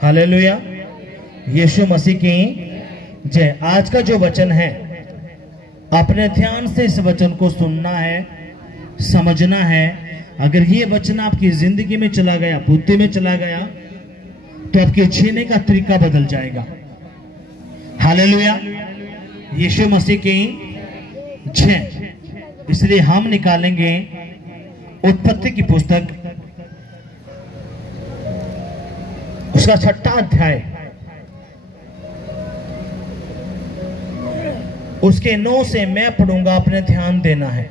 Hallelujah, यीशु मसीह की जय। आज का जो वचन है, अपने ध्यान से इस वचन को सुनना है, समझना है। अगर ये वचन आपकी जिंदगी में चला गया, बुद्धि में चला गया, तो आपके जीने का तरीका बदल जाएगा। हालेलुया, यीशु मसीह की जय। इसलिए हम निकालेंगे उत्पत्ति की पुस्तक, उसका 6वां अध्याय, उसके 9 से मैं पढ़ूंगा, अपने ध्यान देना है।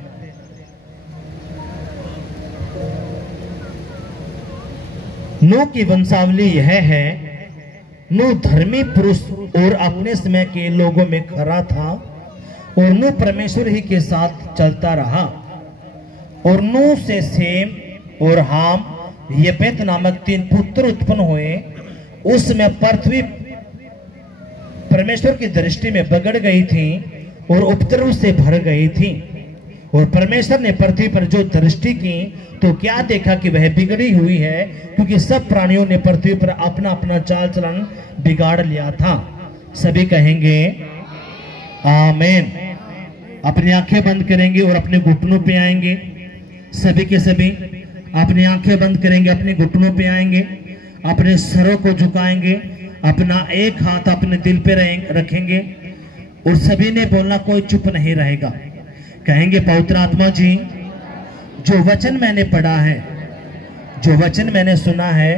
नूह की वंशावली यह है, नूह धर्मी पुरुष और अपने समय के लोगों में खरा था, और नूह परमेश्वर ही के साथ चलता रहा। और नूह से सेम और हाम येपेत नामक 3 पुत्र उत्पन्न हुए। उस समय पृथ्वी परमेश्वर की दृष्टि में बिगड़ गई थी और उपद्रव से भर गई थी। और परमेश्वर ने पृथ्वी पर जो दृष्टि की तो क्या देखा कि वह बिगड़ी हुई है, क्योंकि सब प्राणियों ने पृथ्वी पर अपना अपना चाल चलन बिगाड़ लिया था। सभी कहेंगे आमीन। अपनी आंखें बंद करेंगे और अपने घुटनों पे आएंगे। सभी के सभी अपनी आंखें बंद करेंगे, अपने घुटनों पे आएंगे, अपने सरों को झुकाएंगे, अपना एक हाथ अपने दिल पे रखेंगे और सभी ने बोलना, कोई चुप नहीं रहेगा। कहेंगे पवित्र आत्मा जी, जो वचन मैंने पढ़ा है, जो वचन मैंने सुना है,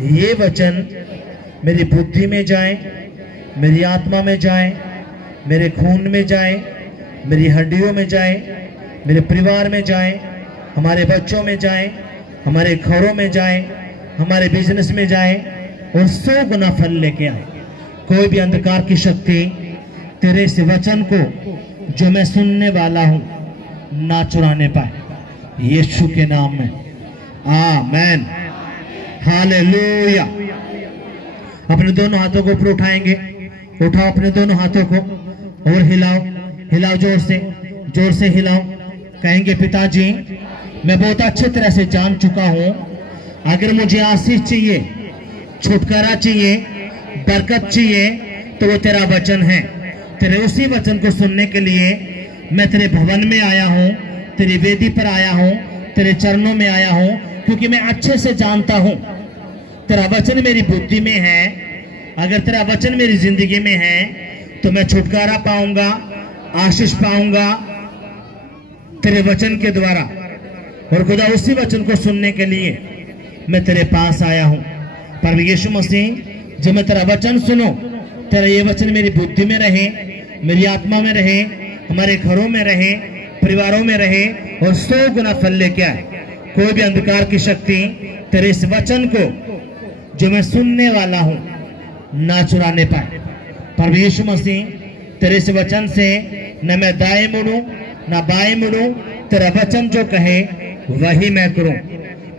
ये वचन मेरी बुद्धि में जाए, मेरी आत्मा में जाए, मेरे खून में जाए, मेरी हड्डियों में जाए, मेरे परिवार में जाए, हमारे बच्चों में जाए, हमारे घरों में जाए, हमारे बिजनेस में जाए और 100 गुना फल लेके आए। कोई भी अंधकार की शक्ति तेरे इस वचन को जो मैं सुनने वाला हूं ना चुराने पाए, यीशु के नाम में आमेन। हालेलुया। अपने दोनों हाथों को ऊपर उठाएंगे, उठाओ अपने दोनों हाथों को और हिलाओ, हिलाओ जोर से हिलाओ। कहेंगे पिताजी, मैं बहुत अच्छी तरह से जान चुका हूं, अगर मुझे आशीष चाहिए, छुटकारा चाहिए, बरकत चाहिए, तो वो तेरा वचन है। तेरे उसी वचन को सुनने के लिए मैं तेरे भवन में आया हूं, तेरी वेदी पर आया हूं, तेरे चरणों में आया हूं, क्योंकि मैं अच्छे से जानता हूं तेरा वचन मेरी बुद्धि में है। अगर तेरा वचन मेरी जिंदगी में है तो मैं छुटकारा पाऊंगा, आशीष पाऊंगा तेरे वचन के द्वारा। और खुदा उसी वचन को सुनने के लिए मैं तेरे पास आया हूं। पर यीशु मसीह, जब मैं तेरा वचन सुनूं, तेरा ये वचन मेरी बुद्धि में रहे, मेरी आत्मा में रहे, हमारे घरों में रहे, परिवारों में रहे और 100 गुना फल लेके आए। कोई भी अंधकार की शक्ति तेरे इस वचन को जो मैं सुनने वाला हूं ना चुराने पाए। पर यीशु मसीह, तेरे इस वचन से न मैं दाएं मुड़ूं ना बाएं मुड़ूं, तेरा वचन जो कहे वही मैं करूं,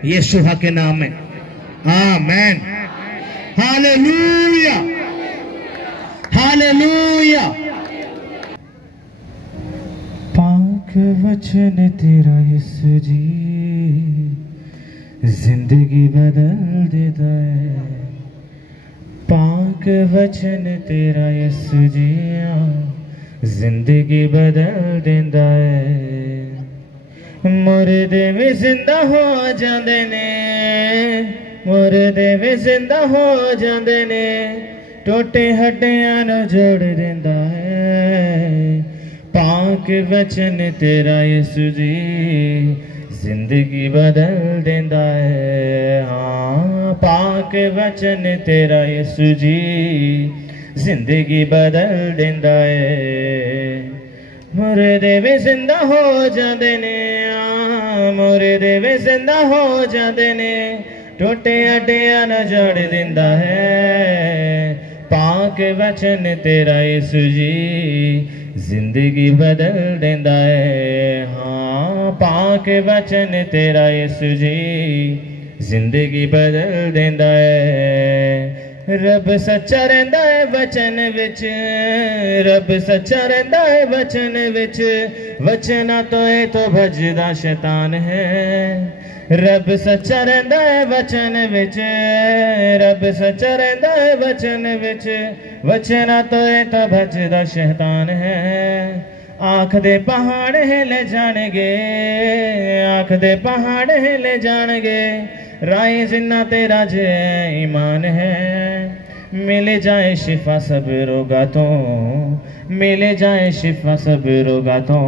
यीशु के नाम में आमेन। Hallelujah, hallelujah. पाक वचन तेरा यीशु जी जिंदगी बदल देता है। पाक वचन तेरा यीशु जी जिंदगी बदल देता है। मुर्दे भी जिंदा हो जाते ने, मुर्दे भी जिंदा हो जाते ने, टोटे हड्डियां नूं जोड़ देता है। पाक वचन तेरा यीशु जी जिंदगी बदल देता है। हाँ, पाक वचन तेरा यीशु जी जिंदगी बदल देता है। मुर्दे भी जिंदा हो जाते ने, मुर्दे भी जिंदा हो जाते ने, टोटे हड्डियां नूं जोड़ देता है। पाक वचन तेरा यीशु जी जिंदगी बदल देता है। हाँ, पाक वचन तेरा यीशु जी जिंदगी बदल देता है। रब सच्चा रहिंदा है वचन विच, रब सच्चा रहिंदा है वचन विच, वचना तो भजदा शैतान है। रब सच्चा रहिंदा है वचन विच, रब सच्चा रहिंदा है वचन विच, वचना तो बचदा शैतान है। आँख दे पहाड़ हिले जाणगे, आँख दे पहाड़ हिले जाणगे, राही जिन्ना तेरा जे ईमान है। मिल जाए शिफा सब रोगा तो, मिल जाए शिफा सब रोगा तो,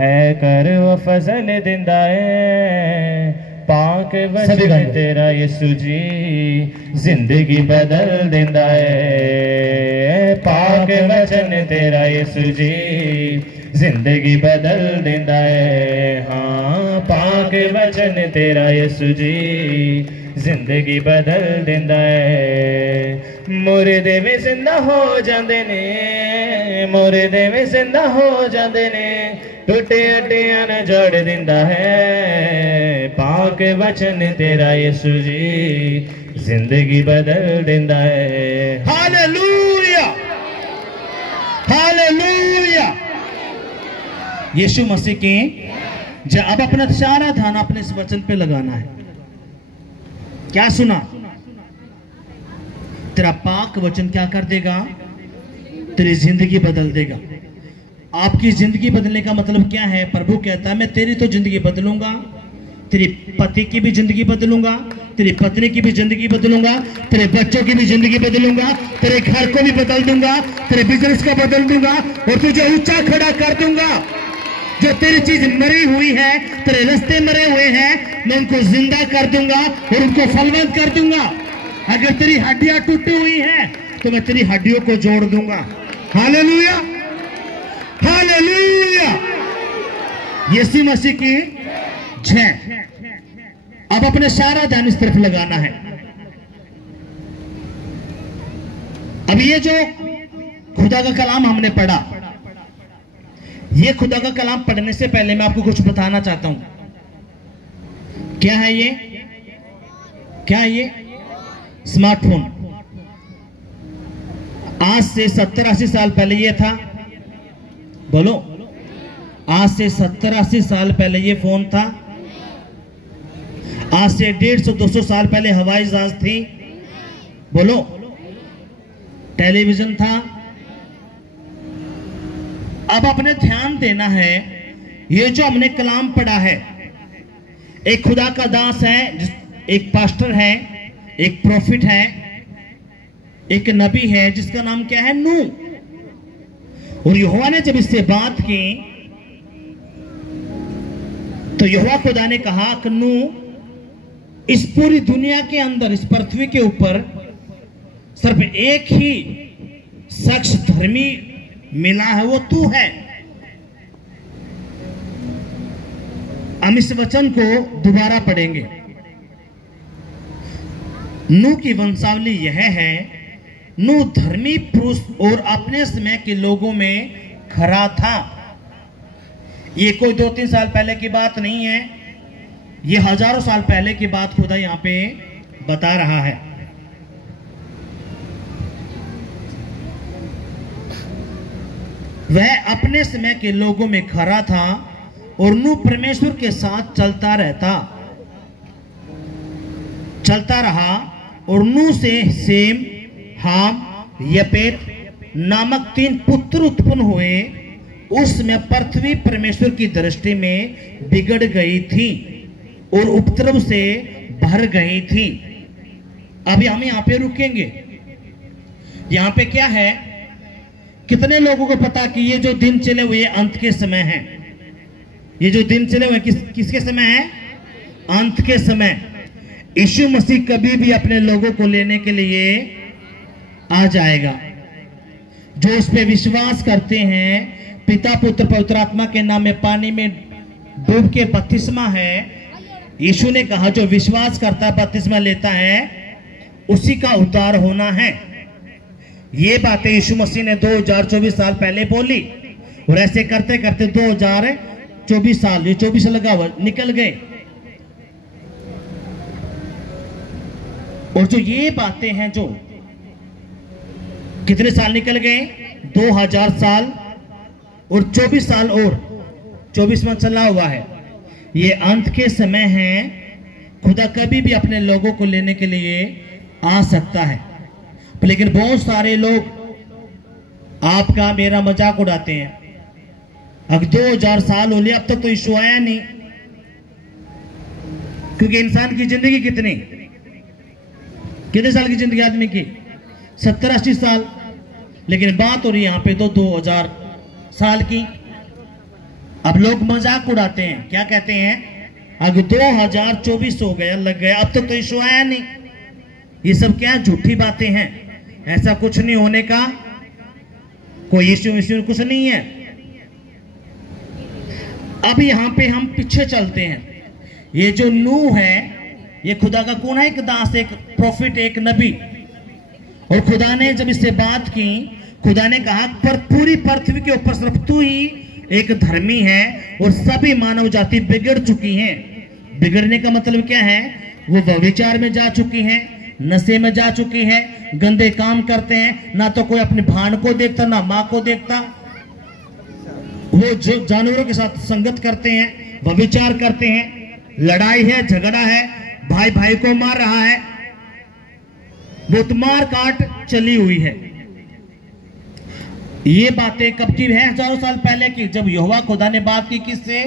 ऐ कर वो फजल दिंदा है। पाक वचन तेरा यीशु जी जिंदगी बदल दिंदा है। पाक वचन तेरा यीशु जी जिंदगी बदल दिंदा है। हाँ पाक वचन तेरा यीशु जी जिंदगी बदल दिंदा है। मुर्दे भी जिंदा हो जांदे ने, मुर्दे भी जिंदा हो जांदे ने, टूटे हड्डियां ने जोड़ दिंदा है। पाक वचन तेरा यीशु जी जिंदगी बदल दिंदा है। Hallelujah, hallelujah. यीशु मसीह के अब अपना सारा ध्यान अपने इस वचन पे लगाना है। क्या सुना? तेरा पाक वचन क्या कर देगा? तेरी जिंदगी बदल देगा। आपकी जिंदगी बदलने का मतलब क्या है? प्रभु कहता है मैं तेरी तो जिंदगी बदलूंगा, तेरी पति की भी जिंदगी बदलूंगा, तेरी पत्नी की भी जिंदगी बदलूंगा, तेरे बच्चों की भी जिंदगी बदलूंगा, तेरे घर को भी बदल दूंगा, तेरे बिजनेस को बदल दूंगा और तुझे ऊंचा खड़ा कर दूंगा। जो तेरी चीज मरी हुई है, तेरे रास्ते मरे हुए हैं, मैं उनको जिंदा कर दूंगा और उनको फलवंत कर दूंगा। अगर तेरी हड्डियां टूटी हुई हैं तो मैं तेरी हड्डियों को जोड़ दूंगा। Hallelujah, hallelujah. यीशु मसीह की जय। अब अपने सारा ध्यान इस तरफ लगाना है। अब ये जो खुदा का कलाम हमने पढ़ा, ये खुदा का कलाम पढ़ने से पहले मैं आपको कुछ बताना चाहता हूं। क्या है ये? क्या है ये? स्मार्टफोन। आज से 70-80 साल पहले ये था। बोलो, आज से 70-80 साल पहले ये फोन था। आज से 150-200 साल पहले हवाई जहाज थी। बोलो, टेलीविजन था। अब अपने ध्यान देना है, ये जो हमने कलाम पढ़ा है, एक खुदा का दास है, एक पास्टर है, एक प्रोफिट है, एक नबी है जिसका नाम क्या है? नूह। और यहोवा ने जब इससे बात की तो यहोवा खुदा ने कहा कि नूह, इस पूरी दुनिया के अंदर, इस पृथ्वी के ऊपर सिर्फ एक ही शख्स धर्मी मिला है, वो तू है। हम इस वचन को दोबारा पढ़ेंगे। नूह की वंशावली यह है, नूह धर्मी पुरुष और अपने समय के लोगों में खरा था। ये कोई 2-3 साल पहले की बात नहीं है, ये हजारों साल पहले की बात खुदा यहां पे बता रहा है। वह अपने समय के लोगों में खरा था और नूह परमेश्वर के साथ चलता रहा और नूह से सेम, हाम, यपेत नामक 3 पुत्र उत्पन्न हुए। उसमें पृथ्वी परमेश्वर की दृष्टि में बिगड़ गई थी और उपद्रव से भर गई थी। अभी हम यहां पे रुकेंगे। यहां पे क्या है? कितने लोगों को पता कि ये जो दिन चले हुए अंत के समय हैं? ये जो दिन चले हुए किसके समय है? अंत के समय। यीशु मसीह कभी भी अपने लोगों को लेने के लिए आ जाएगा। जो उस पे विश्वास करते हैं, पिता पुत्र पवित्र आत्मा के नाम में पानी में डूब के बपतिस्मा है। यीशु ने कहा जो विश्वास करता बपतिस्मा लेता है उसी का उद्धार होना है। ये बातें यीशु मसीह ने 2024 साल पहले बोली और ऐसे करते करते 2024 साल, ये 24 लगा हुआ, निकल गए। और जो ये बातें हैं, जो कितने साल निकल गए? 2000 साल और 24 साल और 24 में चला हुआ है। ये अंत के समय हैं खुदा कभी भी अपने लोगों को लेने के लिए आ सकता है, लेकिन बहुत सारे लोग आपका मेरा मजाक उड़ाते हैं। अब 2000 साल हो लिया, अब तक तो यीशु आया नहीं। क्योंकि इंसान की जिंदगी कितने साल की जिंदगी आदमी की? 70-80 साल। लेकिन बात हो रही है यहां पे तो 2000 साल की। अब लोग मजाक उड़ाते हैं, क्या कहते हैं? अब 2024 हो गया, लग गया, अब तक तो यीशु आया नहीं। ये सब क्या झूठी बातें हैं, ऐसा कुछ नहीं होने का, कोई यीशु कुछ नहीं है। अब यहां पे हम पीछे चलते हैं। ये जो नूह है, ये खुदा का कौन है? एक दास, एक प्रॉफिट, एक नबी। और खुदा ने जब इससे बात की, खुदा ने कहा पर पूरी पृथ्वी के ऊपर सिर्फ तू ही एक धर्मी है और सभी मानव जाति बिगड़ चुकी है। बिगड़ने का मतलब क्या है? वो व्यभिचार में जा चुकी है, नशे में जा चुकी है, गंदे काम करते हैं, ना तो कोई अपनी भाण को देखता, ना माँ को देखता। वो जो जानवरों के साथ संगत करते हैं, व्यभिचार करते हैं, लड़ाई है, झगड़ा है, भाई भाई को मार रहा है, बहुत मार काट चली हुई है। ये बातें कब की है? हजारों साल पहले की, जब यहोवा खुदा ने बात की किससे?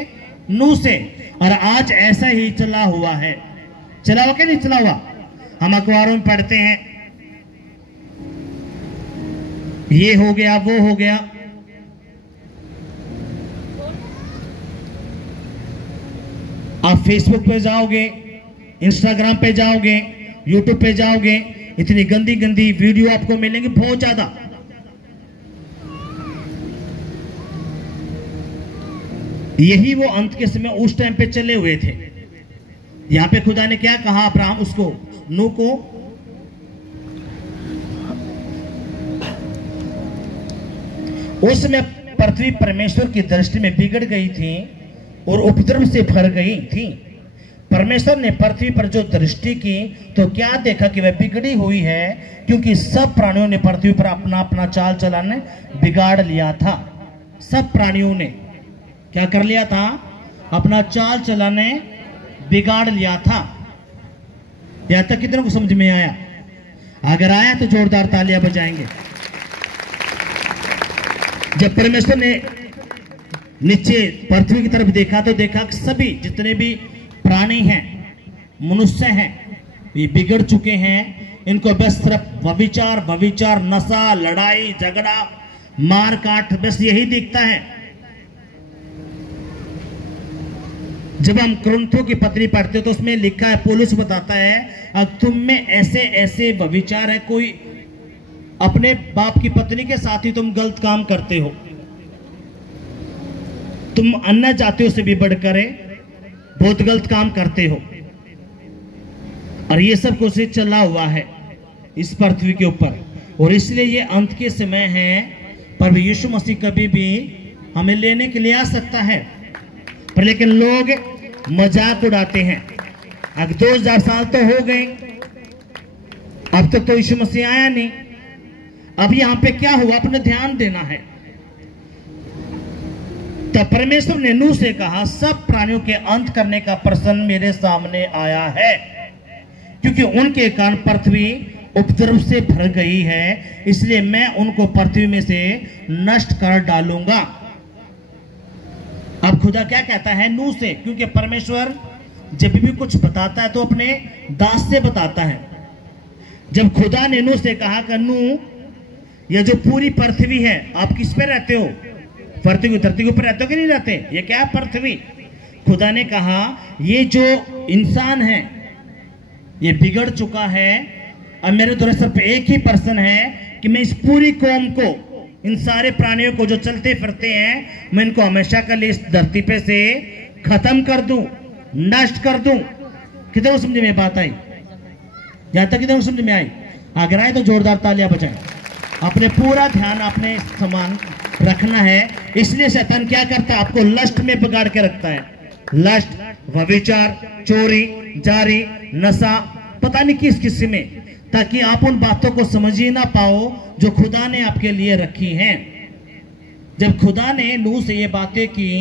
नूह से। और आज ऐसा ही चला हुआ है। चला हुआ क्या नहीं चला हुआ? हम अखबारों में पढ़ते हैं, ये हो गया, वो हो गया। आप फेसबुक पे जाओगे, इंस्टाग्राम पे जाओगे, यूट्यूब पे जाओगे, इतनी गंदी गंदी वीडियो आपको मिलेंगी, बहुत ज्यादा। यही वो अंत के समय उस टाइम पे चले हुए थे। यहां पे खुदा ने क्या कहा? अब्राहम उसको, नूह को, उस समय पृथ्वी परमेश्वर की दृष्टि में बिगड़ गई थी और उपद्रव से भर गई थी। परमेश्वर ने पृथ्वी पर जो दृष्टि की तो क्या देखा कि वह बिगड़ी हुई है, क्योंकि सब प्राणियों ने पृथ्वी पर अपना अपना चाल चलन बिगाड़ लिया था। सब प्राणियों ने क्या कर लिया था? अपना चाल चलन बिगाड़ लिया था। यहां तक कितनों को समझ में आया? अगर आया तो जोरदार तालियां बजाएंगे। जब परमेश्वर ने नीचे पृथ्वी की तरफ देखा तो देखा कि सभी जितने भी प्राणी हैं, मनुष्य हैं, ये बिगड़ चुके हैं। इनको बस सिर्फ व्यभिचार, नशा, लड़ाई, झगड़ा, मार काट, बस यही दिखता है। जब हम कुरिन्थियों की पत्री पढ़ते तो उसमें लिखा है, पौलुस बताता है, अब तुम में ऐसे ऐसे व्यभिचार है, कोई अपने बाप की पत्नी के साथ ही तुम गलत काम करते हो, तुम अन्य जातियों से भी बढ़कर बहुत गलत काम करते हो। और ये सब कुछ चला हुआ है इस पृथ्वी के ऊपर, और इसलिए ये अंत के समय है। पर यीशु मसीह कभी भी हमें लेने के लिए आ सकता है, पर लेकिन लोग मजाक उड़ाते हैं। अब 2000 साल तो हो गए, अब तक तो यीशु मसीह आया नहीं। अब यहां पे क्या हुआ? अपना ध्यान देना है। तब परमेश्वर ने नूह से कहा, सब प्राणियों के अंत करने का प्रश्न मेरे सामने आया है, क्योंकि उनके कारण पृथ्वी उपद्रव से भर गई है, इसलिए मैं उनको पृथ्वी में से नष्ट कर डालूंगा। अब खुदा क्या कहता है नूह से? क्योंकि परमेश्वर जब भी कुछ बताता है तो अपने दास से बताता है। जब खुदा ने नूह से कहा कि नूह, यह जो पूरी पृथ्वी है, आप किस पे रहते हो? पृथ्वी, धरती के ऊपर रहते हो कि नहीं रहते? ये क्या है? पृथ्वी। खुदा ने कहा ये जो इंसान है ये बिगड़ चुका है, अब मेरे द्वारा सिर्फ एक ही पर्सन है कि मैं इस पूरी कौम को, इन सारे प्राणियों को जो चलते फिरते हैं, मैं इनको हमेशा के लिए इस धरती पे से खत्म कर दूं, नष्ट कर दूं। कितने समझ में बात आई? यहां तक कितने समझ में आई? अगर आए तो जोरदार तालियां बजाएं। अपने पूरा ध्यान अपने समान रखना है। इसलिए शैतान क्या करता है? आपको लस्ट में बिगाड़ के रखता है। लस्ट, व्यभिचार, चोरी, जारी, नशा, पता नहीं किस किस्म में, ताकि आप उन बातों को समझ ही ना पाओ जो खुदा ने आपके लिए रखी हैं। जब खुदा ने नूह से ये बातें की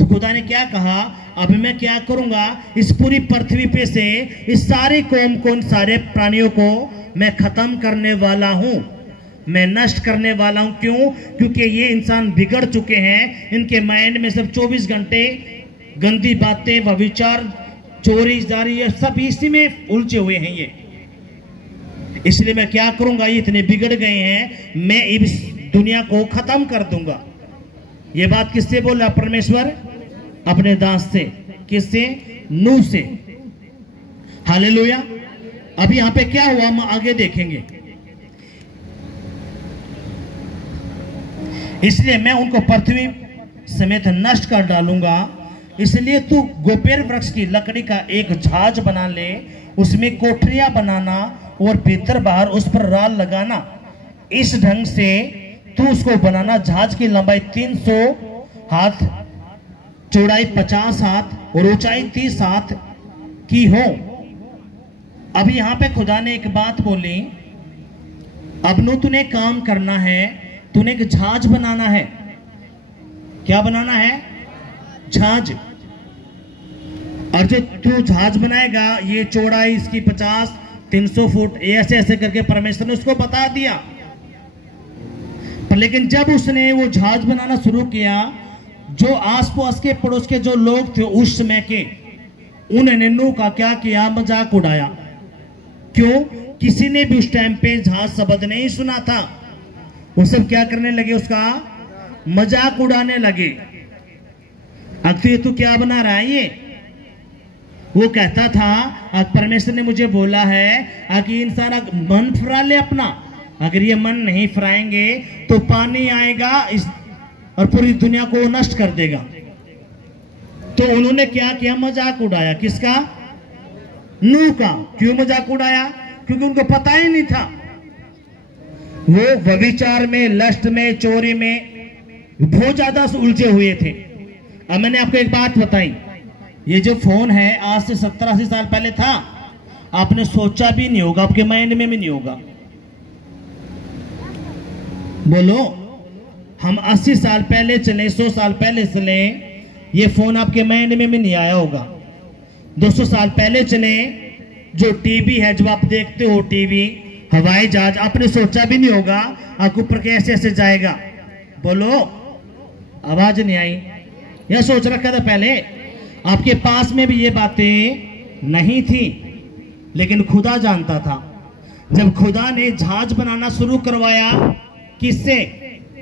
तो खुदा ने क्या कहा, अब मैं क्या करूंगा, इस पूरी पृथ्वी पे से इस सारे कौम को, इन सारे प्राणियों को मैं खत्म करने वाला हूं, मैं नष्ट करने वाला हूं। क्यों? क्योंकि ये इंसान बिगड़ चुके हैं, इनके माइंड में सब 24 घंटे गंदी बातें, व्यभिचार, चोरी जारी, ये सब इसी में उलझे हुए हैं ये। इसलिए मैं क्या करूंगा, ये इतने बिगड़ गए हैं, मैं इस दुनिया को खत्म कर दूंगा। ये बात किससे बोला परमेश्वर? अपने दास से। किससे? नूह से। हालेलुया। अब यहां पे क्या हुआ हम आगे देखेंगे। इसलिए मैं उनको पृथ्वी समेत नष्ट कर डालूंगा। इसलिए तू गोपेर वृक्ष की लकड़ी का एक जहाज बना ले, उसमें कोठरियां बनाना और भीतर बाहर उस पर राल लगाना। इस ढंग से तू उसको बनाना, जहाज की लंबाई 300 हाथ, चौड़ाई 50 हाथ और ऊंचाई 30 हाथ की हो। अब यहां पे खुदा ने एक बात बोली, अब नु तूने काम करना है, तूने एक जहाज बनाना है। क्या बनाना है? जहाज। और जो तू जहाज बनाएगा, ये चौड़ाई इसकी 50, 300 फुट, ऐसे ऐसे करके परमेश्वर ने उसको बता दिया। पर लेकिन जब उसने वो जहाज बनाना शुरू किया, जो आस पास के पड़ोस के जो लोग थे उस समय के, उन्होंने नूह का क्या किया? मजाक उड़ाया। क्यों? किसी ने भी उस टाइम पे जहाज शब्द नहीं सुना था। वो सब क्या करने लगे? उसका मजाक उड़ाने लगे। अक्सर तू क्या बना रहा है ये? वो कहता था परमेश्वर ने मुझे बोला है कि इंसान मन फरा ले अपना, अगर ये मन नहीं फराएंगे तो पानी आएगा और पूरी दुनिया को नष्ट कर देगा। तो उन्होंने क्या किया? मजाक उड़ाया। किसका? नूह का। क्यों मजाक उड़ाया? क्योंकि उनको पता ही नहीं था। वो व्यभिचार में, लस्ट में, चोरी में बहुत ज्यादा उलझे हुए थे। अब मैंने आपको एक बात बताई, ये जो फोन है आज से 70-80 साल पहले था, आपने सोचा भी नहीं होगा, आपके माइंड में भी नहीं होगा। बोलो, हम 80 साल पहले चले, 100 साल पहले चले, ये फोन आपके माइंड में भी नहीं आया होगा। 200 साल पहले चले, जो टीवी है, जब आप देखते हो टीवी, हवाई जहाज, आपने सोचा भी नहीं होगा आपके ऊपर कैसे ऐसे जाएगा। बोलो, आवाज नहीं आई? यह सोच रखा था पहले? आपके पास में भी ये बातें नहीं थी, लेकिन खुदा जानता था। जब खुदा ने जहाज बनाना शुरू करवाया, किससे?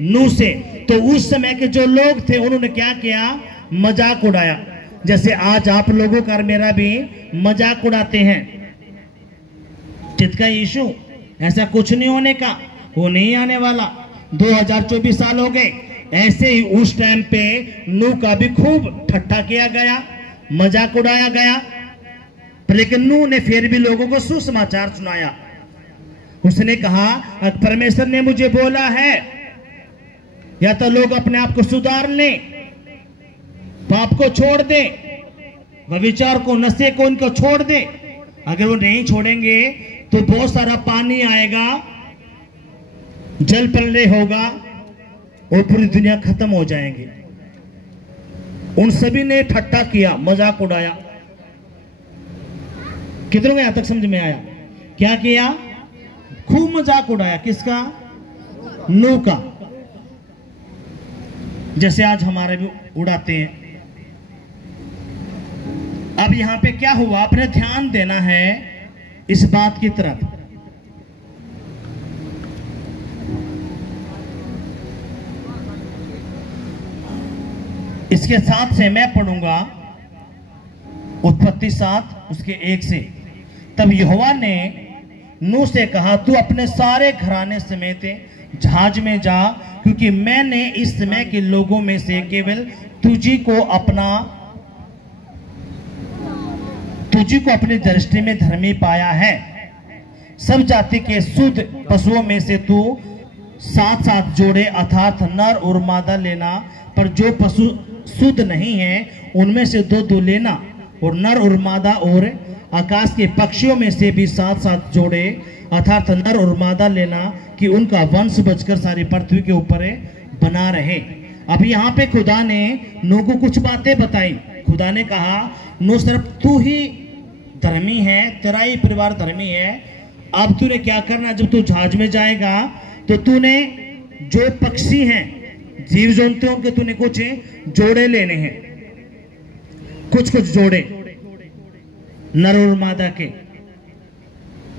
नूह से, तो उस समय के जो लोग थे उन्होंने क्या किया? मजाक उड़ाया। जैसे आज आप लोगों का मेरा भी मजाक उड़ाते हैं। चित्का यीशु, ऐसा कुछ नहीं होने का, वो नहीं आने वाला। 2024 साल हो गए। ऐसे ही उस टाइम पे नूह का भी खूब ठट्ठा किया गया, मजाक उड़ाया गया, लेकिन नूह ने फिर भी लोगों को सुसमाचार सुनाया। उसने कहा परमेश्वर ने मुझे बोला है, या तो लोग अपने आप को सुधार लें, पाप को छोड़ दें, व्यभिचार को, नशे को, इनको छोड़ दें। अगर वो नहीं छोड़ेंगे तो बहुत सारा पानी आएगा, जल प्रलय होगा और पूरी दुनिया खत्म हो जाएंगे। उन सभी ने ठट्टा किया, मजाक उड़ाया। कितनों को यहां तक समझ में आया? क्या किया? खूब मजाक उड़ाया। किसका? नूह का। जैसे आज हमारे भी उड़ाते हैं। अब यहां पे क्या हुआ? आपने ध्यान देना है इस बात की तरफ। इसके साथ से मैं पढ़ूंगा उत्पत्ति 7 उसके 1 से। तब यहोवा ने नूह से कहा, तू अपने सारे घराने समेत जहाज में जा, क्योंकि मैंने इस समय के लोगों में से केवल तुझी को अपनी दृष्टि में धर्मी पाया है। सब जाति के शुद्ध पशुओं में से तू 7-7 जोड़े अर्थात नर और मादा लेना, पर जो पशु शुद्ध नहीं है उनमें से 2-2 लेना, और नर और मादा, और आकाश के पक्षियों में से भी 7-7 जोड़े अर्थात नर और मादा लेना, कि उनका वंश बचकर सारी पृथ्वी के ऊपर बना रहे। अब यहाँ पे खुदा ने नूह को कुछ बातें बताई। खुदा ने कहा नूह सिर्फ तू ही धर्मी है, तेरा ही परिवार धर्मी है। अब तूने क्या करना, जब तू जहाज में जाएगा तो तूने जो पक्षी हैं, जीव जंतुओं के तूने कुछ जोड़े लेने हैं, कुछ जोड़े नर और मादा के।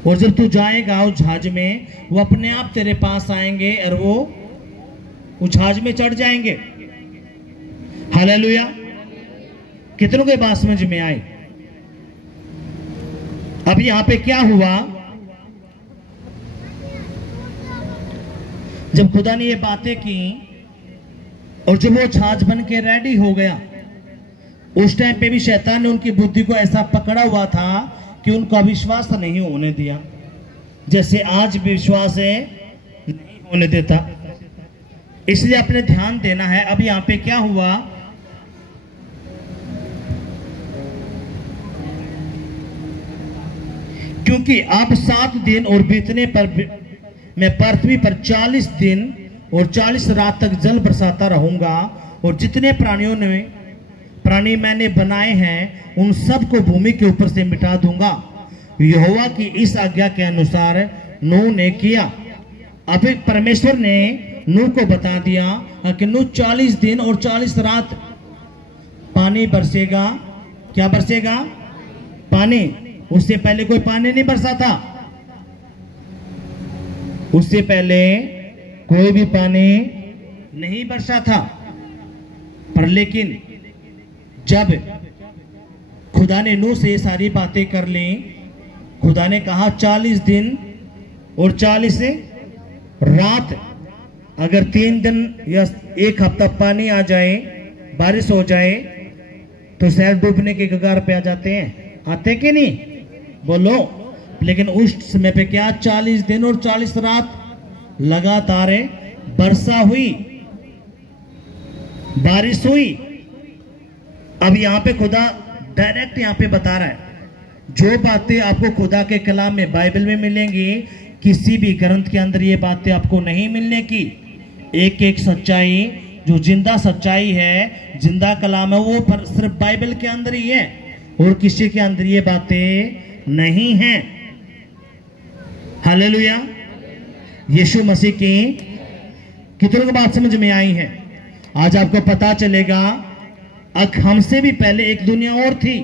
और जब तू जाएगा उस जहाज में, वो अपने आप तेरे पास आएंगे और वो उस जहाज में चढ़ जाएंगे। हालेलुया। कितनों के बात समझ में आए? अब यहां पे क्या हुआ, जब खुदा ने ये बातें की और जब वो जहाज बन के रेडी हो गया, उस टाइम पे भी शैतान ने उनकी बुद्धि को ऐसा पकड़ा हुआ था कि उनको अविश्वास नहीं होने दिया, जैसे आज भी विश्वास है नहीं होने देता। इसलिए अपने ध्यान देना है। अब यहां पे क्या हुआ, क्योंकि अब 7 दिन और बीतने पर मैं पृथ्वी पर 40 दिन और 40 रात तक जल बरसाता रहूंगा, और जितने प्राणी मैंने बनाए हैं उन सब को भूमि के ऊपर से मिटा दूंगा। यहोवा की इस आज्ञा के अनुसार नूह ने किया। अब परमेश्वर ने नूह को बता दिया कि नूह 40 दिन और 40 रात पानी बरसेगा। क्या बरसेगा? पानी। उससे पहले कोई पानी नहीं बरसा था, उससे पहले कोई भी पानी नहीं बरसा था। पर लेकिन जब खुदा ने नूह से सारी बातें कर ली, खुदा ने कहा 40 दिन और 40 रात, अगर 3 दिन या 1 हफ्ता पानी आ जाए, बारिश हो जाए, तो शायद डूबने के कगार पे आ जाते हैं। आते कि नहीं? बोलो। लेकिन उस समय पे क्या 40 दिन और 40 रात लगातार वर्षा हुई, बारिश हुई। अब यहां पे खुदा डायरेक्ट यहां पे बता रहा है, जो बातें आपको खुदा के कलाम में, बाइबल में मिलेंगी, किसी भी ग्रंथ के अंदर ये बातें आपको नहीं मिलने की। एक एक सच्चाई जो जिंदा सच्चाई है, जिंदा कलाम है, वो पर सिर्फ बाइबल के अंदर ही है, और किसी के अंदर ये बातें नहीं हैं। हालेलुया। यीशु मसीह की कितनों को बात समझ में आई है? आज आपको पता चलेगा हमसे भी पहले एक दुनिया और थी,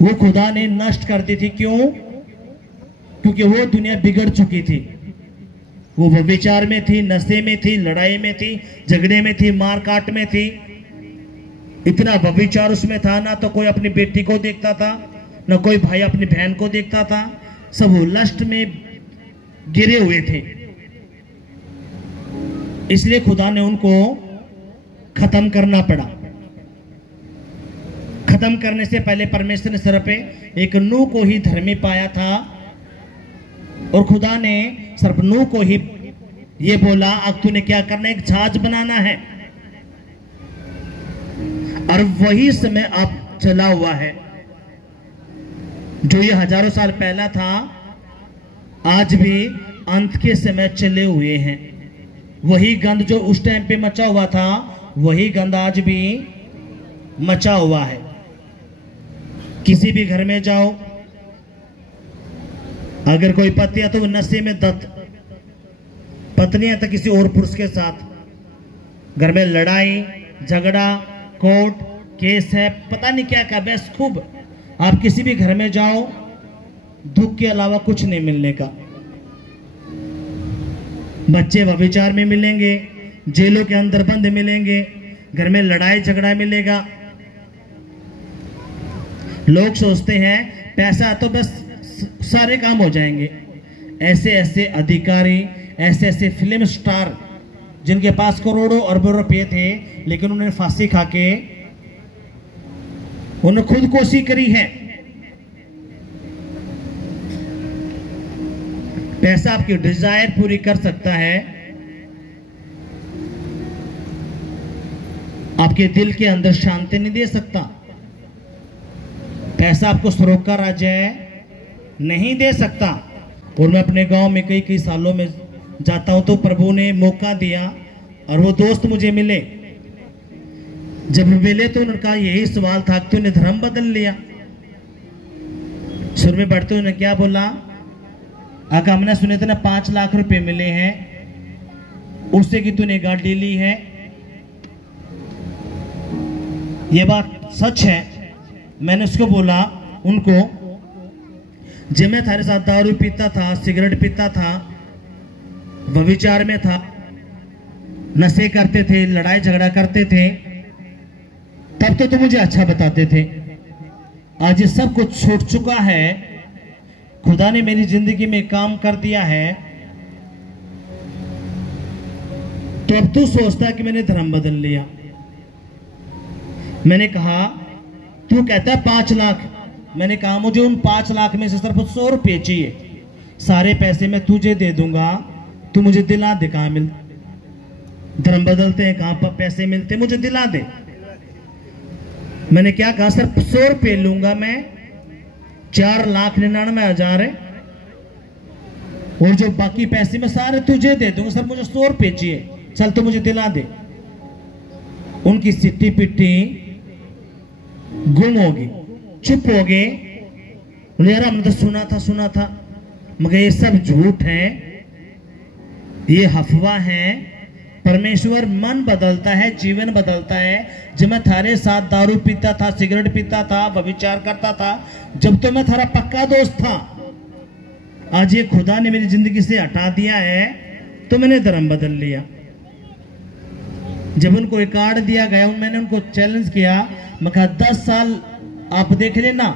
वो खुदा ने नष्ट कर दी थी। क्यों? क्योंकि वो दुनिया बिगड़ चुकी थी। वो व्यभिचार में थी, नशे में थी, लड़ाई में थी, झगड़े में थी, मार काट में थी। इतना व्यभिचार उसमें था, ना तो कोई अपनी बेटी को देखता था, ना कोई भाई अपनी बहन को देखता था। सब वो लस्ट में गिरे हुए थे। इसलिए खुदा ने उनको खत्म करना पड़ा। खत्म करने से पहले परमेश्वर ने सिर्फ एक नूह को ही धर्मी पाया था, और खुदा ने सिर्फ नूह को ही ये बोला, अब तूने क्या करना, एक जहाज बनाना है। और वही समय अब चला हुआ है, जो ये हजारों साल पहला था, आज भी अंत के समय चले हुए हैं। वही गंध जो उस टाइम पे मचा हुआ था, वही गंध आज भी मचा हुआ है। किसी भी घर में जाओ, अगर कोई पति है तो वो नशे में दत्त, पत्नी है तो किसी और पुरुष के साथ, घर में लड़ाई झगड़ा, कोर्ट केस है, पता नहीं क्या का बस खूब। आप किसी भी घर में जाओ, दुख के अलावा कुछ नहीं मिलने का। बच्चे व्यभिचार में मिलेंगे, जेलों के अंदर बंद मिलेंगे, घर में लड़ाई झगड़ा मिलेगा। लोग सोचते हैं पैसा तो बस सारे काम हो जाएंगे। ऐसे ऐसे अधिकारी, ऐसे ऐसे फिल्म स्टार जिनके पास करोड़ों अरबों रुपए थे, लेकिन उन्होंने फांसी खाके उन्होंने खुदकुशी करी है। पैसा आपकी डिजायर पूरी कर सकता है, आपके दिल के अंदर शांति नहीं दे सकता। पैसा आपको स्वर्ग का राज्य नहीं दे सकता। और मैं अपने गांव में कई सालों में जाता हूं, तो प्रभु ने मौका दिया और वो दोस्त मुझे मिले। जब मिले तो उनका यही सवाल था कि तूने धर्म बदल लिया। सुर में बढ़ते उन्होंने क्या बोला, आका हमने सुने थे ना 5 लाख रुपए मिले हैं, उससे कि तूने गाड़ी ली है। ये बात सच है। मैंने उसको बोला उनको, जब मैं थारे साथ दारू पीता था, सिगरेट पीता था, व्यभिचार में था, नशे करते थे, लड़ाई झगड़ा करते थे, तब तो तुम मुझे अच्छा बताते थे। आज ये सब कुछ छूट चुका है, खुदा ने मेरी जिंदगी में काम कर दिया है, तो अब तू सोचता है कि मैंने धर्म बदल लिया। मैंने कहा तू कहता है 5 लाख। मैंने कहा मुझे उन 5 लाख में से सिर्फ 100 रुपये चाहिए, सारे पैसे मैं तुझे दे दूंगा, तू मुझे दिला दे। कहाँ मिल धर्म बदलते हैं, कहां पर पैसे मिलते, मुझे दिला दे। मैंने क्या कहा, सिर्फ 100 रुपये लूंगा मैं, 4,99,000 है, और जो बाकी पैसे मैं सारे तुझे दे दूंगा, सिर्फ मुझे 100 रुपये चाहिए, चल तो मुझे दिला दे। उनकी सिट्टी पिट्टी गुम होगी, चुप हो गए। यार हमने तो सुना था, मगर ये सब झूठ है, ये अफवाह है। परमेश्वर मन बदलता है, जीवन बदलता है। जब मैं थारे साथ दारू पीता था, सिगरेट पीता था, व्यभिचार करता था, जब तो मैं थारा पक्का दोस्त था, आज ये खुदा ने मेरी जिंदगी से हटा दिया है, तो मैंने धर्म बदल लिया। जब उनको एक कार्ड दिया गया, मैंने उनको चैलेंज किया, मैं कहा 10 साल आप देख लेना,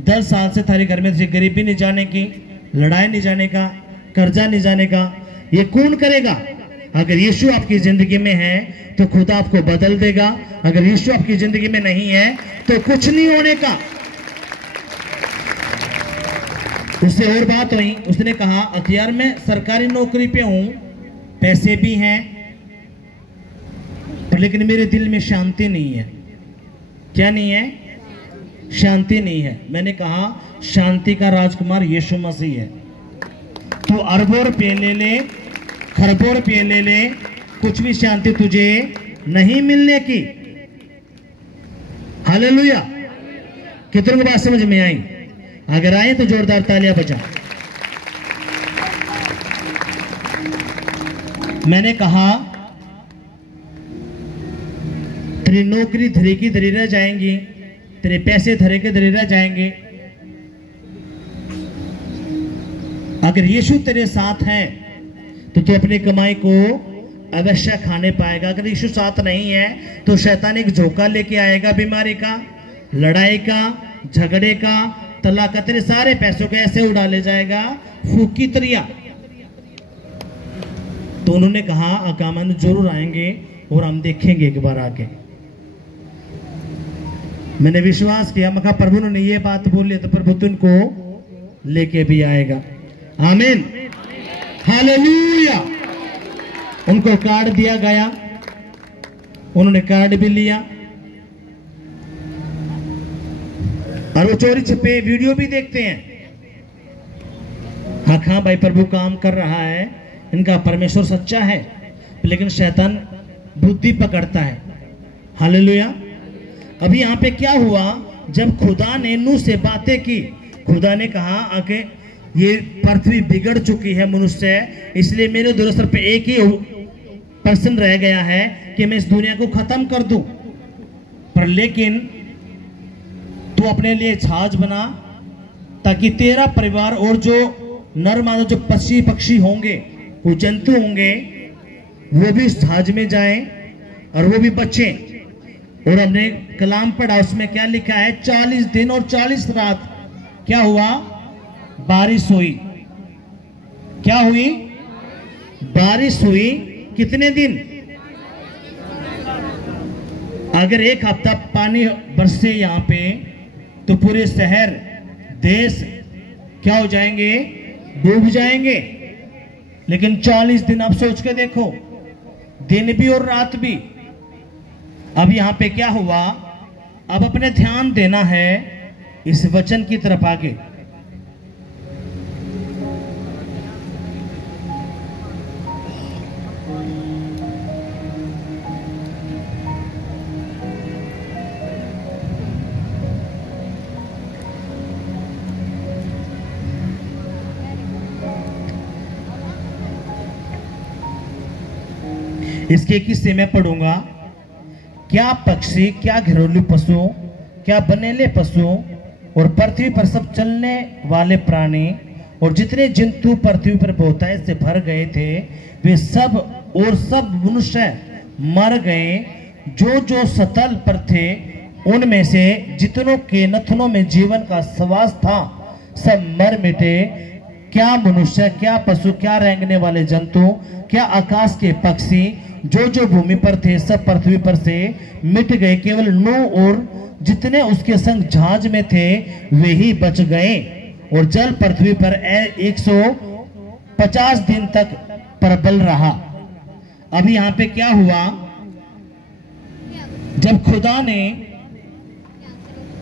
10 साल से थारे घर में गरीबी नहीं जाने की, लड़ाई नहीं जाने का, कर्जा नहीं जाने का, ये कौन करेगा? अगर यीशु आपकी जिंदगी में है तो खुदा आपको बदल देगा। अगर यीशु आपकी जिंदगी में नहीं है तो कुछ नहीं होने का। उससे और बात हुई, उसने कहा अखियार मैं सरकारी नौकरी पे हूं, पैसे भी हैं, पर लेकिन मेरे दिल में शांति नहीं है। क्या नहीं है? शांति नहीं है। मैंने कहा शांति का राजकुमार यीशु मसीह है। तो अरबों रुपये ले ले, खरबों रुपये ले ले, कुछ भी शांति तुझे नहीं मिलने की। हालेलुया। कितनों को बात समझ में आई? अगर आए तो जोरदार तालियां बजा। मैंने कहा तेरी नौकरी धरे की धरी रह जाएंगी, तेरे पैसे धरे के धरे रह जाएंगे। अगर यीशु तेरे साथ है तो तू अपनी कमाई को अवश्य खाने पाएगा। अगर यीशु साथ नहीं है तो शैतान एक झोंका लेके आएगा, बीमारी का, लड़ाई का, झगड़े का, तलाक का, तेरे सारे पैसों को ऐसे उड़ा ले जाएगा फूकी तरिया। तो उन्होंने कहा अकामंद जरूर आएंगे और हम देखेंगे एक बार आके। मैंने विश्वास किया, मैं कहा प्रभु ने ये बात बोली तो प्रभु तुमको लेके भी आएगा। आमीन, हालेलुया। उनको कार्ड दिया गया, उन्होंने कार्ड भी लिया और वो चोरी छिपे वीडियो भी देखते हैं। हाँ भाई प्रभु काम कर रहा है, इनका परमेश्वर सच्चा है, लेकिन शैतान बुद्धि पकड़ता है। हालेलुया। अभी यहाँ पे क्या हुआ, जब खुदा ने नूह से बातें की, खुदा ने कहा आके ये पृथ्वी बिगड़ चुकी है मनुष्य, इसलिए मेरे दुरस्तर पे एक ही पर्सन रह गया है कि मैं इस दुनिया को खत्म कर दूं। पर लेकिन तू अपने लिए छाछ बना, ताकि तेरा परिवार और जो नर मादा जो पक्षी पक्षी होंगे, वो जंतु होंगे, वो भी इस छाछ में जाएं और वो भी बचें। और हमने कलाम पढ़ा, उसमें क्या लिखा है, 40 दिन और 40 रात क्या हुआ? बारिश हुई। क्या हुई? बारिश हुई। कितने दिन? अगर एक हफ्ता पानी बरसे यहाँ पे तो पूरे शहर देश क्या हो जाएंगे? डूब जाएंगे। लेकिन 40 दिन आप सोच के देखो, दिन भी और रात भी। अब यहाँ पे क्या हुआ? अब अपने ध्यान देना है इस वचन की तरफ आगे। इसके किस्से मैं पढ़ूंगा। क्या पक्षी, क्या घरेलू पशु, क्या बनेले पशु और पृथ्वी पर सब चलने वाले प्राणी और जितने जंतु पृथ्वी पर बहुतायत से भर गए थे, वे सब और सब मनुष्य मर गए। जो जो सतल पर थे उनमें से जितनों के नथनों में जीवन का श्वास था, सब मर मिटे। क्या मनुष्य, क्या पशु, क्या रेंगने वाले जंतु, क्या आकाश के पक्षी, जो जो भूमि पर थे, सब पृथ्वी पर से मिट गए। केवल नूह और जितने उसके संग जहाज में थे वे ही बच गए। और जल पृथ्वी पर 150 दिन तक प्रबल रहा। अब यहाँ पे क्या हुआ, जब खुदा ने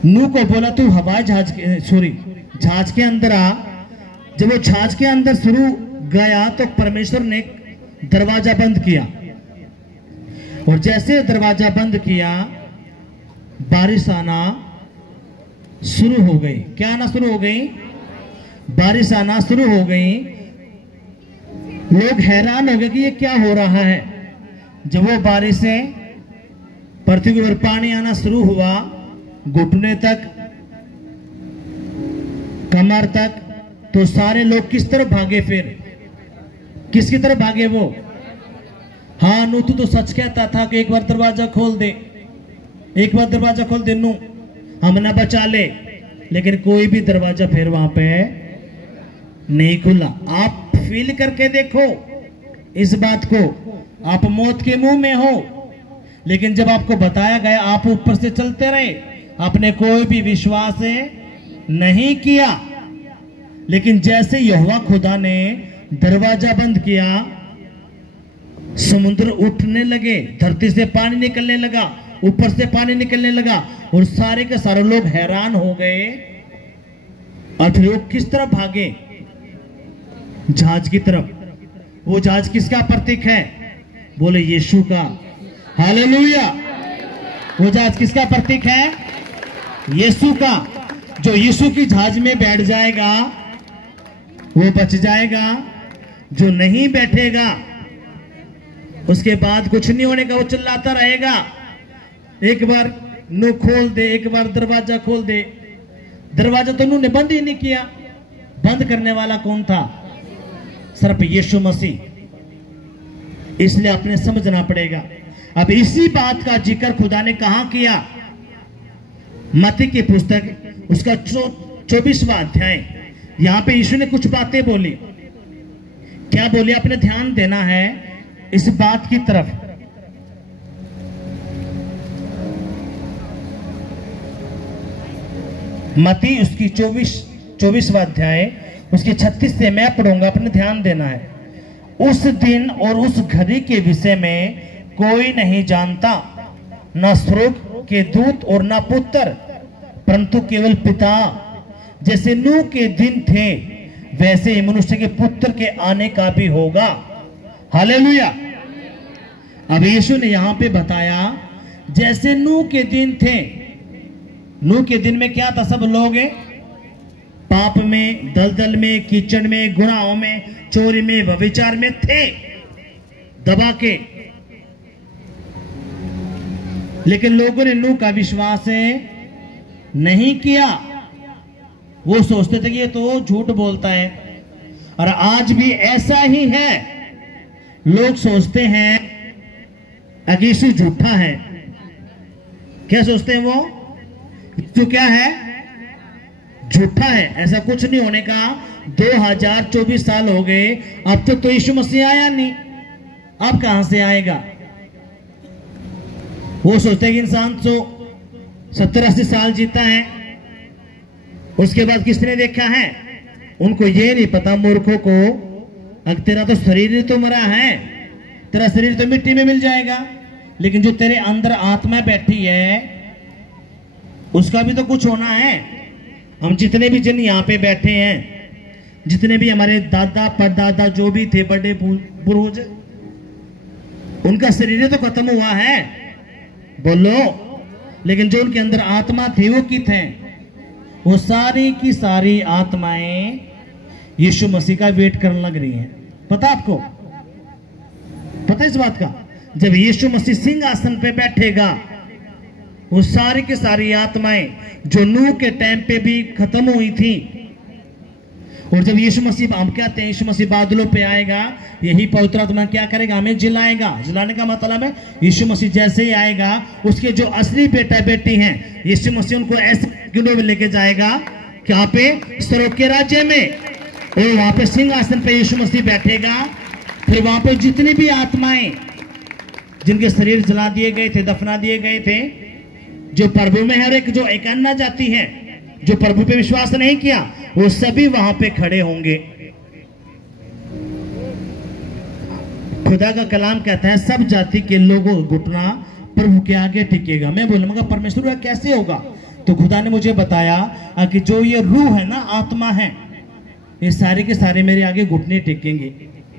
नूह को बोला तू हवाई जहाज के अंदर आ, जब वो जहाज के अंदर शुरू गया तो परमेश्वर ने दरवाजा बंद किया। और जैसे दरवाजा बंद किया, बारिश आना शुरू हो गई। क्या आना शुरू हो गई? बारिश आना शुरू हो गई। लोग हैरान हो गए कि ये क्या हो रहा है। जब वो बारिश से पृथ्वी पर पानी आना शुरू हुआ, घुटने तक, कमर तक, तो सारे लोग किस तरफ भागे? फिर किसकी तरफ भागे वो? हाँ, नूह तो सच कहता था कि एक बार दरवाजा खोल दे, एक बार दरवाजा खोल दे नूह, हम ना बचा ले। लेकिन कोई भी दरवाजा फिर वहां पे नहीं खुला। आप फील करके देखो इस बात को। आप मौत के मुंह में हो, लेकिन जब आपको बताया गया आप ऊपर से चलते रहे, आपने कोई भी विश्वास नहीं किया। लेकिन जैसे यहोवा खुदा ने दरवाजा बंद किया, समुद्र उठने लगे, धरती से पानी निकलने लगा, ऊपर से पानी निकलने लगा, और सारे के सारे लोग हैरान हो गए। और फिर लोग किस तरफ भागे? जहाज की तरफ। वो जहाज किसका प्रतीक है? बोले यीशु का। हालेलुया। वो जहाज किसका प्रतीक है? यीशु का। जो यीशु की जहाज में बैठ जाएगा वो बच जाएगा, जो नहीं बैठेगा उसके बाद कुछ नहीं होने का, वो चिल्लाता रहेगा। एक बार नूह खोल दे, एक बार दरवाजा खोल दे। दरवाजा तो नूह ने बंद ही नहीं किया। बंद करने वाला कौन था? सिर्फ यीशु मसीह। इसलिए आपने समझना पड़ेगा। अब इसी बात का जिक्र खुदा ने कहां किया? मत्ती की पुस्तक उसका 24वां अध्याय। यहां पे यीशु ने कुछ बातें बोली। क्या बोली? आपने ध्यान देना है इस बात की तरफ। मत्ती उसकी 24वां अध्याय उसके 36 से मैं पढ़ूंगा, अपने ध्यान देना है। उस दिन और उस घड़ी के विषय में कोई नहीं जानता, न स्वर्ग के दूत और न पुत्र, परंतु केवल पिता। जैसे नूह के दिन थे वैसे ही मनुष्य के पुत्र के आने का भी होगा। हालेलुया। अब यीशु ने यहां पे बताया जैसे नूह के दिन थे। नूह के दिन में क्या था? सब लोग पाप में, दलदल में, कीचड़ में, गुनाहों में, चोरी में, व्यभिचार में थे, दबा के। लेकिन लोगों ने नूह का विश्वास नहीं किया। वो सोचते थे कि ये तो झूठ बोलता है। और आज भी ऐसा ही है। लोग सोचते हैं कि यीशु झूठा है। क्या सोचते हैं वो? तो क्या है? झूठा है। ऐसा कुछ नहीं होने का। 2024 साल हो गए, अब तक तो यीशु मसीह आया नहीं। अब कहां से आएगा? वो सोचते हैं कि इंसान तो 70-80 साल जीता है, उसके बाद किसने देखा है? उनको ये नहीं पता मूर्खों को, अगर तेरा तो शरीर ही तो मरा है, तेरा शरीर तो मिट्टी में मिल जाएगा, लेकिन जो तेरे अंदर आत्मा बैठी है उसका भी तो कुछ होना है। हम जितने भी जन यहाँ पे बैठे हैं, जितने भी हमारे दादा परदादा जो भी थे, बड़े पूर्वज, उनका शरीर तो खत्म हुआ है, बोलो, लेकिन जो उनके अंदर आत्मा थी वो कित है? वो सारी की सारी आत्माएं यीशु मसीह का वेट करने लग रही हैं। पता आपको? पता इस बात का? जब यीशु मसीह सिंहासन पे बैठेगा, वो सारी की सारी आत्माएं जो नूह के टाइम पे भी खत्म हुई थी, और जब यीशु मसीह, हम कहते हैं यीशु मसीह बादलों पे आएगा, यही पवित्र आत्मा क्या करेगा, हमें जिलाएगा। जिलाने का मतलब है यीशु मसीह जैसे ही आएगा, उसके जो असली बेटा बेटी हैं, यीशु मसीह उनको ऐसे किलो में लेके जाएगा, क्या पे, स्वर्ग के राज्य में, और वहां पे सिंहासन पे यीशु मसीह बैठेगा। फिर वहां पे जितनी भी आत्माएं जिनके शरीर जला दिए गए थे, दफना दिए गए थे, जो प्रभु में है, और एक जो एक अन्य जाति है जो प्रभु पे विश्वास नहीं किया, वो सभी वहां पे खड़े होंगे। खुदा का कलाम कहता है सब जाति के लोगों का घुटना प्रभु के आगे टिकेगा। मैं बोलूंगा परमेश्वर का कैसे होगा? तो खुदा ने मुझे बताया कि जो ये रूह है ना, आत्मा है, ये सारे के सारे मेरे आगे घुटने टेकेंगे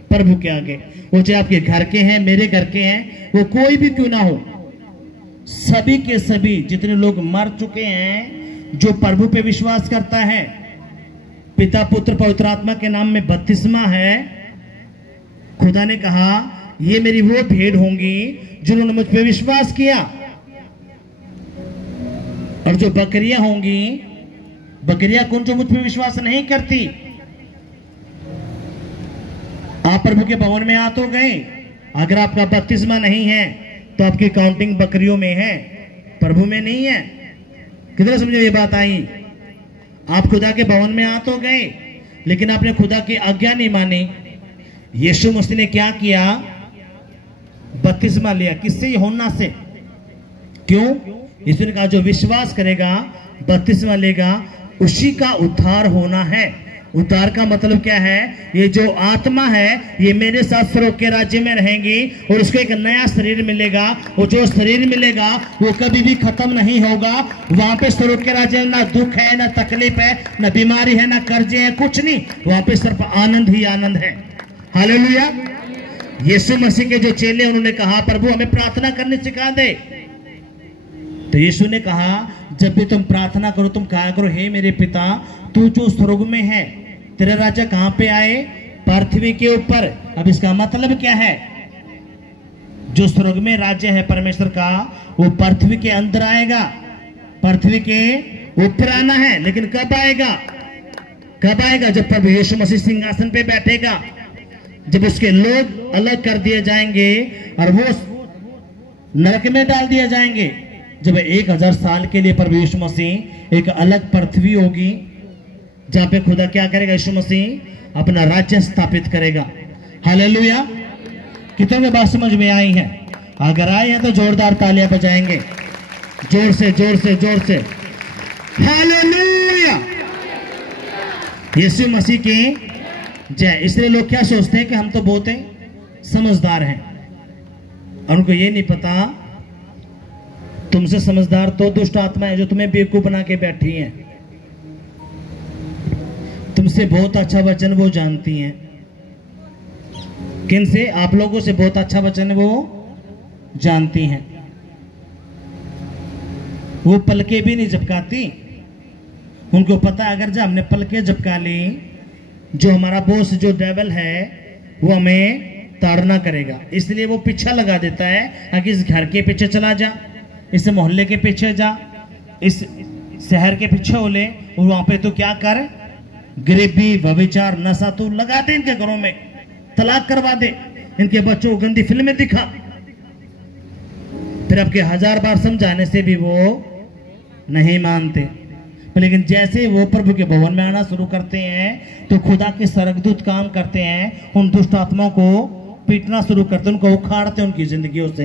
प्रभु के आगे। वो चाहे आपके घर के हैं, मेरे घर के हैं, वो कोई भी क्यों ना हो, सभी के सभी जितने लोग मर चुके हैं, जो प्रभु पे विश्वास करता है, पिता पुत्र पवित्र आत्मा के नाम में बपतिस्मा है, खुदा ने कहा ये मेरी वो भेड़ होंगी जिन्होंने मुझ पे विश्वास किया। और जो बकरियां होंगी, बकरियां कौन, जो मुझ पे विश्वास नहीं करती। आप प्रभु के भवन में आ तो गए, अगर आपका बपतिस्मा नहीं है तो आपकी काउंटिंग बकरियों में है, प्रभु में नहीं है। कितना समझे ये बात आई? आप खुदा के भवन में आ तो गए, लेकिन आपने खुदा की आज्ञा नहीं मानी। यीशु मसीह ने क्या किया? बपतिस्मा लिया। किससे? यूहन्ना से। क्यों? यीशु ने कहा जो विश्वास करेगा, बपतिस्मा लेगा, उसी का उद्धार होना है। उद्धार का मतलब क्या है? ये जो आत्मा है, ये मेरे साथ स्वर्ग के राज्य में रहेंगी, और उसको एक नया शरीर मिलेगा। और जो शरीर मिलेगा वो कभी भी खत्म नहीं होगा। वहां पे स्वर्ग के राज्य में ना दुख है, ना तकलीफ है, ना बीमारी है, ना कर्जे है, कुछ नहीं। वहां पे सिर्फ आनंद ही आनंद है। हालेलुया। यीशु मसीह के जो चेले, उन्होंने कहा प्रभु हमें प्रार्थना करने सिखा दे। तो यीशु ने कहा जब भी तुम प्रार्थना करो, तुम कहा करो हे मेरे पिता, तू जो स्वर्ग में है, तेरा राजा कहां पे आए? पृथ्वी के ऊपर। अब इसका मतलब क्या है? जो स्वर्ग में राज्य है परमेश्वर का, वो पृथ्वी के अंदर आएगा, पृथ्वी के ऊपर आना है। लेकिन कब आएगा? कब आएगा? जब प्रभु यीशु मसीह सिंहासन पे बैठेगा, जब उसके लोग अलग कर दिए जाएंगे और वो नरक में डाल दिए जाएंगे। जब 1000 साल के लिए प्रभु यीशु मसीह एक अलग पृथ्वी होगी, जहां पे खुदा क्या करेगा? यीशु मसीह अपना राज्य स्थापित करेगा। हालेलुया। कितनों में बात समझ में आई है? अगर आई है तो जोरदार तालियां बजाएंगे, जोर से जोर से जोर से। हालेलुया। यीशु मसीह की जय। इसलिए लोग क्या सोचते हैं कि हम तो बहुत समझदार हैं, और उनको ये नहीं पता तुमसे समझदार तो दुष्ट आत्मा है जो तुम्हें बेवकूफ बना के बैठी हैं। तुमसे बहुत अच्छा वचन वो जानती हैं। किन से? आप लोगों से बहुत अच्छा वचन वो जानती हैं। वो पलके भी नहीं झपकाती। उनको पता अगर जब हमने पलके झपका ली, जो हमारा बॉस जो डेविल है वो हमें ताड़ना करेगा। इसलिए वो पीछा लगा देता है, अगर इस घर के पीछे चला जा, इस मोहल्ले के पीछे जा, इस शहर के पीछे हो ले, और वहां पे तो क्या कर, गरीबी व्यभिचार नशा तो लगा दे, इनके घरों में तलाक करवा दे, इनके बच्चों को गंदी फिल्में दिखा। फिर आपके 1000 बार समझाने से भी वो नहीं मानते। लेकिन जैसे वो प्रभु के भवन में आना शुरू करते हैं तो खुदा के स्वर्गदूत काम करते हैं, उन दुष्ट आत्माओं को पीटना शुरू करते हैं, उनको उखाड़ते हैं उनकी जिंदगियों से।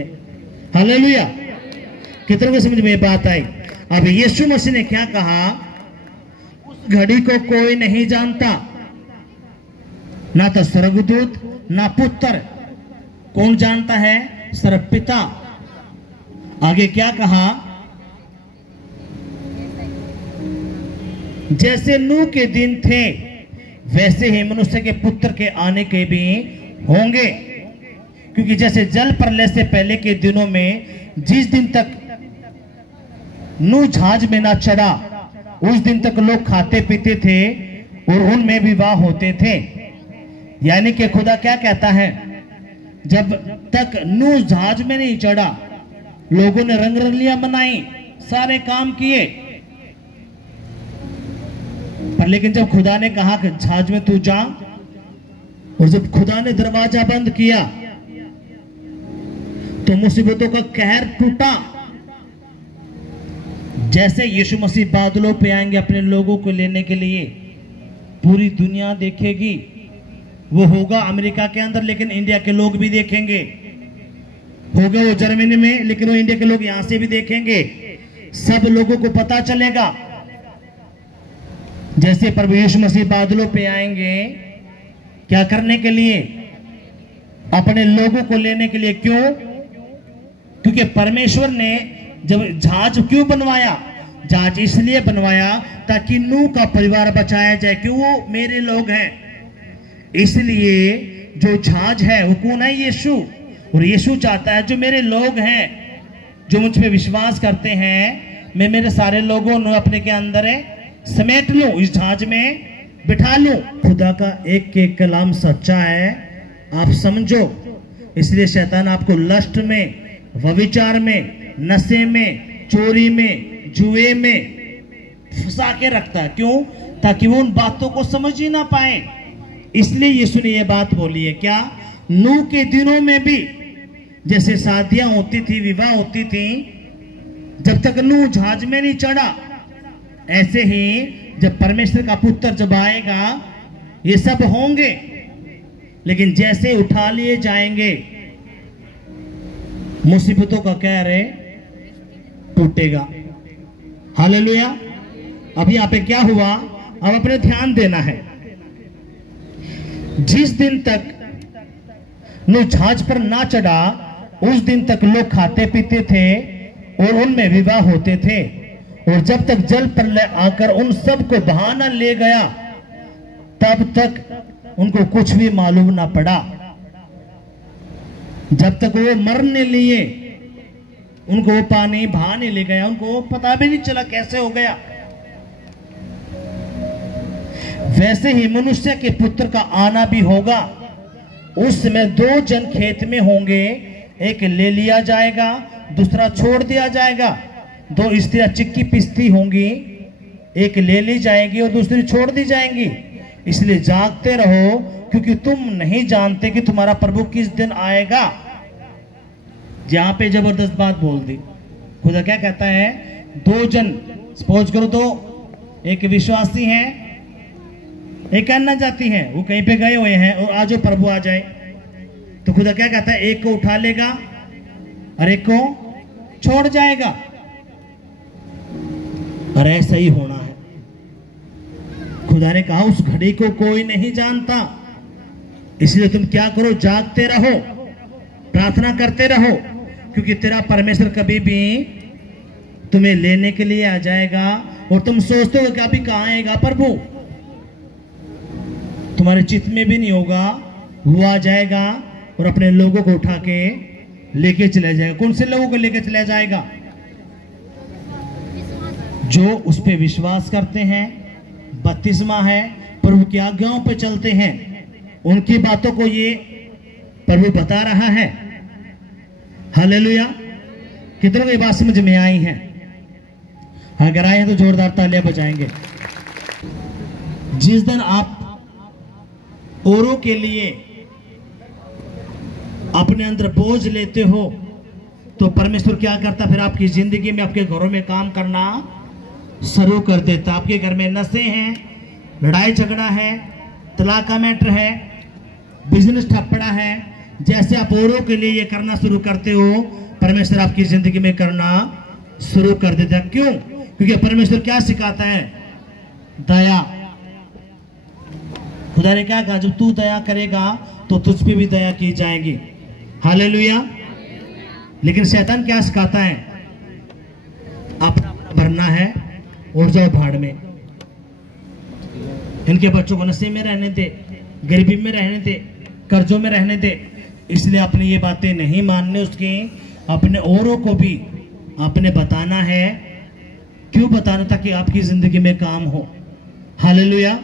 हालेलुया। कितनों को समझ में बात आई? अब यीशु मसीह ने क्या कहा? उस घड़ी को कोई नहीं जानता, ना तो स्वर्गदूत ना पुत्र। कौन जानता है? सिर्फ पिता। आगे क्या कहा? जैसे नूह के दिन थे वैसे ही मनुष्य के पुत्र के आने के भी होंगे। क्योंकि जैसे जल प्रलय से पहले के दिनों में जिस दिन तक नूह जहाज में ना चढ़ा, उस दिन तक लोग खाते पीते थे और उनमें विवाह होते थे। यानी कि खुदा क्या कहता है? जब तक नूह जहाज में नहीं चढ़ा, लोगों ने रंगरलियां बनाई, सारे काम किए, पर लेकिन जब खुदा ने कहा कि जहाज में तू जा, और जब खुदा ने दरवाजा बंद किया तो मुसीबतों का कहर टूटा। जैसे यीशु मसीह बादलों पे आएंगे अपने लोगों को लेने के लिए, पूरी दुनिया देखेगी। वो होगा अमेरिका के अंदर, लेकिन इंडिया के लोग भी देखेंगे। होगा वो जर्मनी में, लेकिन वो इंडिया के लोग यहां से भी देखेंगे। सब लोगों को पता चलेगा। जैसे प्रभु यीशु मसीह बादलों पे आएंगे, क्या करने के लिए? अपने लोगों को लेने के लिए। क्यों? क्योंकि परमेश्वर ने जब जहाज क्यों बनवाया? जहाज इसलिए बनवाया ताकि नूह का परिवार बचाया जाए, कि वो मेरे लोग हैं। इसलिए जो जहाज है वो कौन है? यीशु। और यीशु चाहता है जो मेरे लोग हैं, जो मुझ पे विश्वास करते हैं, मैं मेरे सारे लोगों को अपने के अंदर समेट लूं, इस जहाज में बिठा लूं। खुदा का एक एक कलाम सच्चा है, आप समझो। इसलिए शैतान आपको लस्ट में, व्यभिचार में, नशे में, चोरी में, जुए में फंसा के रखता है। क्यों? ताकि वो उन बातों को समझ ही ना पाए। इसलिए यीशु ने ये बात बोली है। क्या? नूह के दिनों में भी जैसे शादियां होती थी, विवाह होती थी, जब तक नूह जहाज में नहीं चढ़ा, ऐसे ही जब परमेश्वर का पुत्र जब आएगा ये सब होंगे। लेकिन जैसे उठा लिए जाएंगे, मुसीबतों का कहर है टूटेगा। हालेलुया। अब यहाँ पे क्या हुआ? अब अपने ध्यान देना है। जिस दिन तक नूह जहाज पर ना चढ़ा, उस दिन तक लोग खाते पीते थे और उनमें विवाह होते थे। और जब तक जल प्रलय आकर उन सब को बहा न ले गया, तब तक उनको कुछ भी मालूम ना पड़ा। जब तक वो मरने लिए, उनको वो पानी बहा नहीं ले गया, उनको पता भी नहीं चला कैसे हो गया। वैसे ही मनुष्य के पुत्र का आना भी होगा। उस समय दो जन खेत में होंगे, एक ले लिया जाएगा, दूसरा छोड़ दिया जाएगा। दो स्त्रियां चिक्की पिसती होंगी, एक ले ली जाएगी और दूसरी छोड़ दी जाएंगी। इसलिए जागते रहो, क्योंकि तुम नहीं जानते कि तुम्हारा प्रभु किस दिन आएगा। यहां पे जबरदस्त बात बोल दी। खुदा क्या कहता है? दो जन, सपोज करो तो एक विश्वासी हैं, एक अन्य जाति हैं, वो कहीं पे गए हुए हैं और आज वो प्रभु आ जाए, तो खुदा क्या कहता है? एक को उठा लेगा और एक को छोड़ जाएगा। और ऐसा ही होना है। खुदा ने कहा उस घड़ी को कोई नहीं जानता। इसलिए तुम क्या करो? जागते रहो, प्रार्थना करते रहो, क्योंकि तेरा परमेश्वर कभी भी तुम्हें लेने के लिए आ जाएगा। और तुम सोचते हो कि अभी कहां आएगा प्रभु, तुम्हारे चित्त में भी नहीं होगा। वो आ जाएगा और अपने लोगों को उठा के लेके चला जाएगा। कौन से लोगों को लेके चला जाएगा? जो उस पे विश्वास करते हैं, बपतिस्मा है, प्रभु की आज्ञाओं पे चलते हैं, उनकी बातों को ये प्रभु बता रहा है। हालेलुया। कितनों को ये बात समझ में आई है? अगर आए हैं तो जोरदार तालियां बजाएंगे। जिस दिन आप औरों के लिए अपने अंदर बोझ लेते हो, तो परमेश्वर क्या करता? फिर आपकी जिंदगी में, आपके घरों में काम करना शुरू कर देता। आपके घर में नशे हैं, लड़ाई झगड़ा है, तलाक का मैटर है, बिजनेस ठप पड़ा है, जैसे आप औरों के लिए ये करना शुरू करते हो, परमेश्वर आपकी जिंदगी में करना शुरू कर देता है। क्यों? क्योंकि परमेश्वर क्या सिखाता है? दया। खुदा ने क्या कहा? जब तू दया करेगा तो तुझ पे भी दया की जाएगी। हालेलुया। लेकिन शैतान क्या सिखाता है? अपना भरना है और जाओ भाड़ में। इनके बच्चों को नशे में रहने दे, गरीबी में रहने दे, कर्जों में रहने दे। इसलिए अपनी ये बातें नहीं मानने उसकी, अपने औरों को भी आपने बताना है। क्यों बताना? ताकि आपकी जिंदगी में काम हो। हालेलुया।